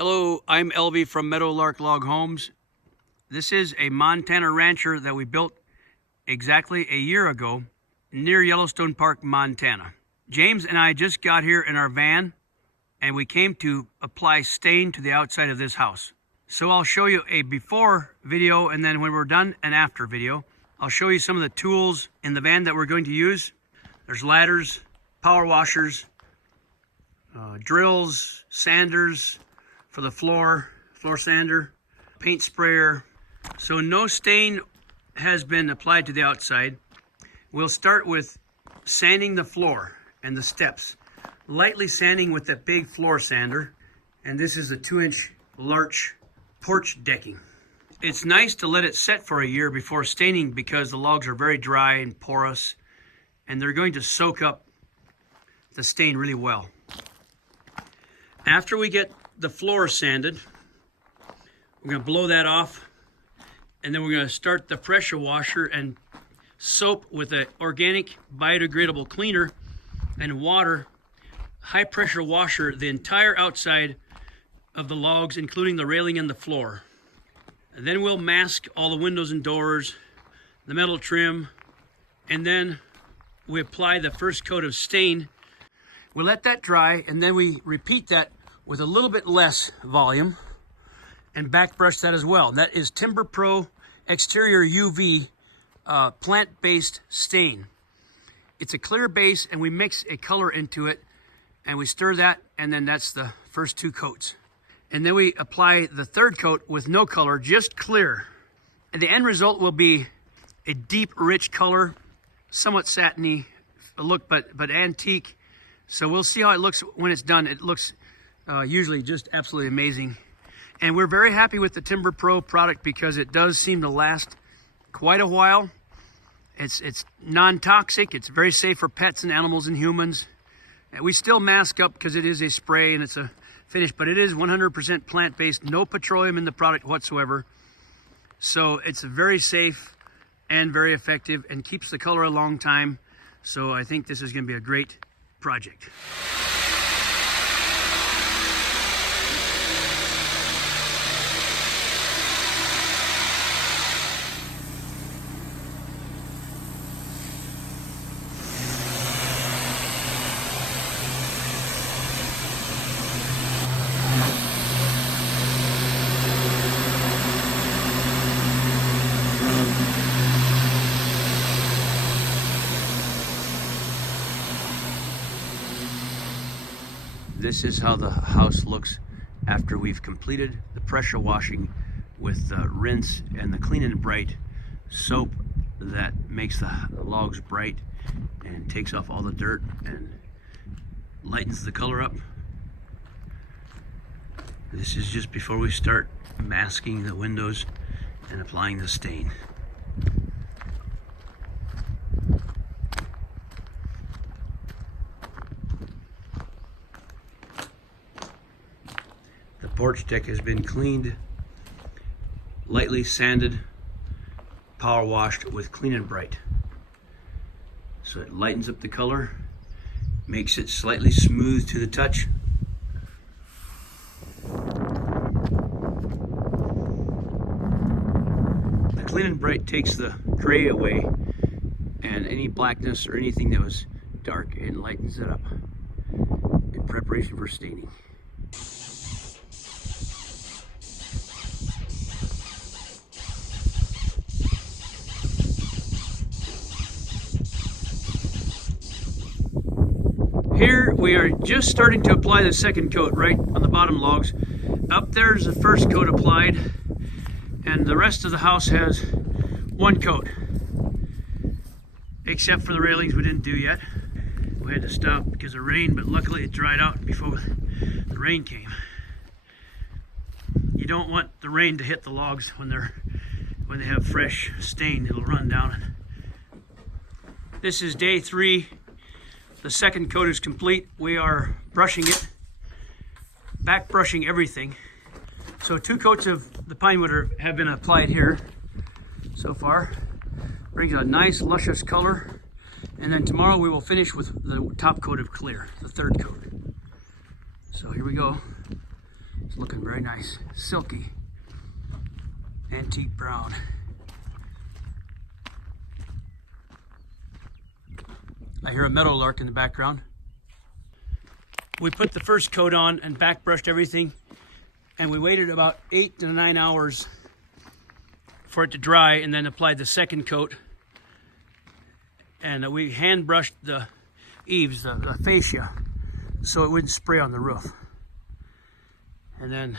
Hello, I'm Elvie from Meadowlark Log Homes. This is a Montana rancher that we built exactly a year ago near Yellowstone Park, Montana. James and I just got here in our van and we came to apply stain to the outside of this house. So I'll show you a before video, and then when we're done, an after video. I'll show you some of the tools in the van that we're going to use. There's ladders, power washers, drills, sanders for the floor sander, paint sprayer. So no stain has been applied to the outside. We'll start with sanding the floor and the steps. Lightly sanding with that big floor sander. And this is a 2-inch larch porch decking. It's nice to let it set for a year before staining because the logs are very dry and porous, and they're going to soak up the stain really well. After we get the floor sanded, we're going to blow that off, and then we're going to start the pressure washer and soap with an organic biodegradable cleaner and water, high pressure washer the entire outside of the logs, including the railing and the floor. And then we'll mask all the windows and doors, the metal trim, and then we apply the first coat of stain. We let that dry, and then we repeat that with a little bit less volume and back brush that as well. That is Timber Pro Exterior UV plant-based stain. It's a clear base, and we mix a color into it, and we stir that, and then that's the first 2 coats. And then we apply the third coat with no color, just clear. And the end result will be a deep, rich color, somewhat satiny look, but antique. So we'll see how it looks when it's done. It looks usually just absolutely amazing. And we're very happy with the Timber Pro product because it does seem to last quite a while. It's non-toxic. It's very safe for pets and animals and humans. And we still mask up because it is a spray and it's a finish, but it is 100% plant-based, no petroleum in the product whatsoever. So it's very safe and very effective and keeps the color a long time. So I think this is going to be a great project. This is how the house looks after we've completed the pressure washing with the rinse and the Clean and Brite soap that makes the logs bright and takes off all the dirt and lightens the color up. This is just before we start masking the windows and applying the stain. The porch deck has been cleaned, lightly sanded, power washed with Clean and Brite. So it lightens up the color, makes it slightly smooth to the touch. The Clean and Brite takes the gray away and any blackness or anything that was dark, and lightens it up in preparation for staining. Here we are just starting to apply the second coat right on the bottom logs. Up there's the first coat applied, and the rest of the house has 1 coat. Except for the railings we didn't do yet. We had to stop because of rain, but luckily it dried out before the rain came. You don't want the rain to hit the logs when they have fresh stain. It'll run down. This is day 3. The second coat is complete. We are brushing it, back brushing everything. So 2 coats of the pine wood have been applied here so far. Brings a nice luscious color. And then tomorrow we will finish with the top coat of clear, the third coat. So here we go. It's looking very nice. Silky. Antique brown. I hear a meadowlark in the background. We put the first coat on and back brushed everything, and we waited about 8 to 9 hours for it to dry, and then applied the second coat. And we hand brushed the eaves, the fascia, so it wouldn't spray on the roof. And then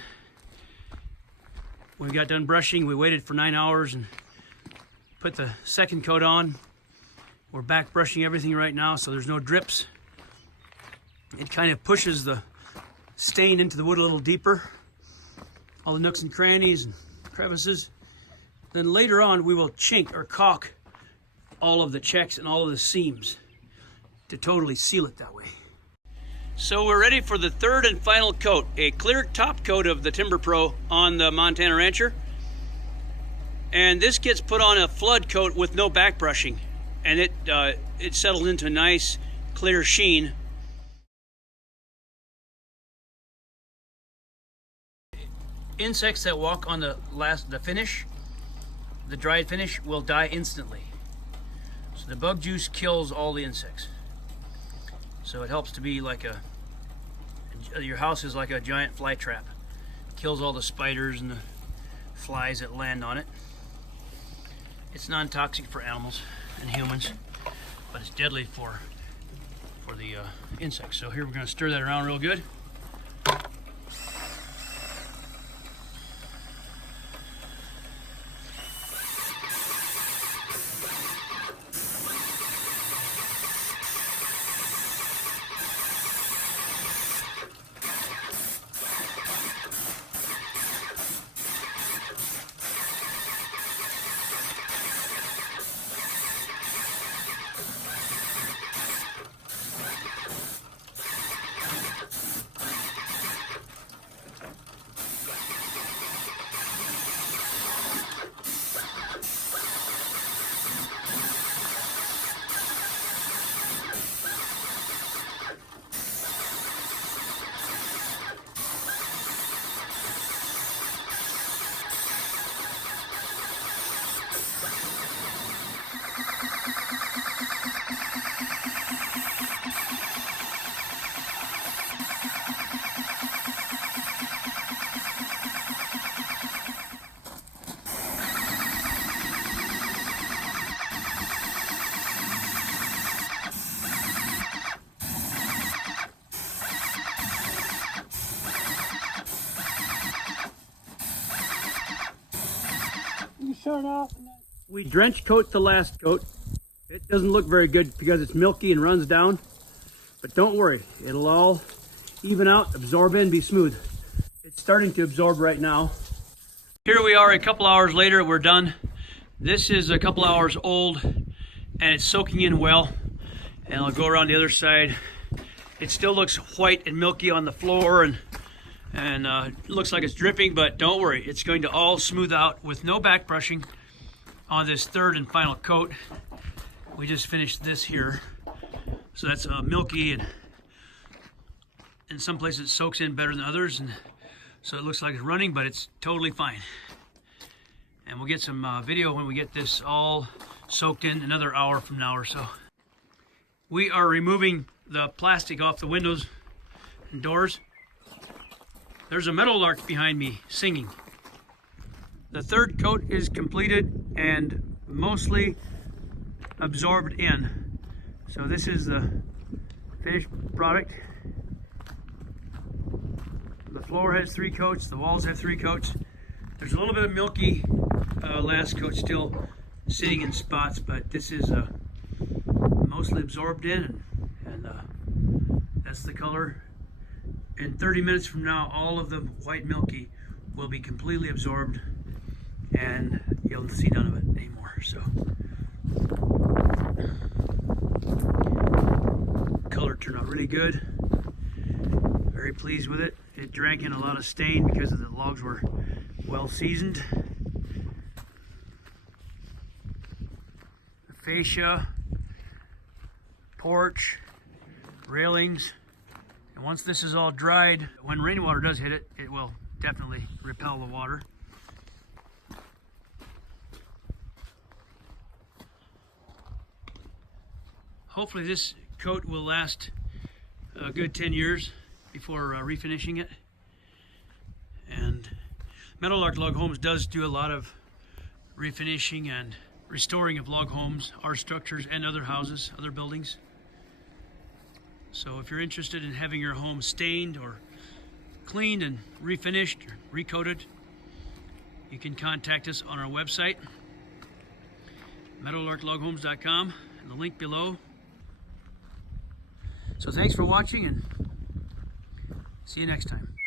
when we got done brushing, we waited for 9 hours and put the second coat on. We're back brushing everything right now, so there's no drips. It kind of pushes the stain into the wood a little deeper, all the nooks and crannies and crevices. Then later on, we will chink or caulk all of the checks and all of the seams to totally seal it that way. So we're ready for the third and final coat, a clear top coat of the Timber Pro on the Montana Rancher. And this gets put on a flood coat with no back brushing, and it settles into a nice clear sheen. Insects that walk on the finish, the dried finish, will die instantly. So the bug juice kills all the insects. So it helps to be like your house is like a giant fly trap. Kills all the spiders and the flies that land on it. It's non-toxic for animals and humans, but it's deadly for the insects. So here we're going to stir that around real good. We drench coat the last coat. It doesn't look very good because it's milky and runs down, but don't worry, it'll all even out, absorb in, be smooth. It's starting to absorb right now. Here we are a couple hours later, we're done. This is a couple hours old and it's soaking in well. And I'll go around the other side. It still looks white and milky on the floor and looks like it's dripping, but don't worry, it's going to all smooth out with no back brushing on this third and final coat. We just finished this here. So that's milky, and in some places it soaks in better than others, and so it looks like it's running, but it's totally fine. And we'll get some video when we get this all soaked in another hour from now or so. We are removing the plastic off the windows and doors. There's a meadowlark behind me singing. The third coat is completed and mostly absorbed in. So this is the finished product. The floor has 3 coats, the walls have 3 coats. There's a little bit of milky last coat still sitting in spots, but this is mostly absorbed in, and that's the color. In 30 minutes from now, all of the white milky will be completely absorbed, and you'll see none of it anymore. So, color turned out really good. Very pleased with it. It drank in a lot of stain because the logs were well seasoned. The fascia, porch, railings, And once this is all dried, when rainwater does hit it, it will definitely repel the water. Hopefully this coat will last a good 10 years before refinishing it. And Meadowlark Log Homes does do a lot of refinishing and restoring of log homes, our structures, and other houses, other buildings. So if you're interested in having your home stained or cleaned and refinished or recoated, you can contact us on our website, meadowlarkloghomes.com, and the link below. So thanks for watching, and see you next time.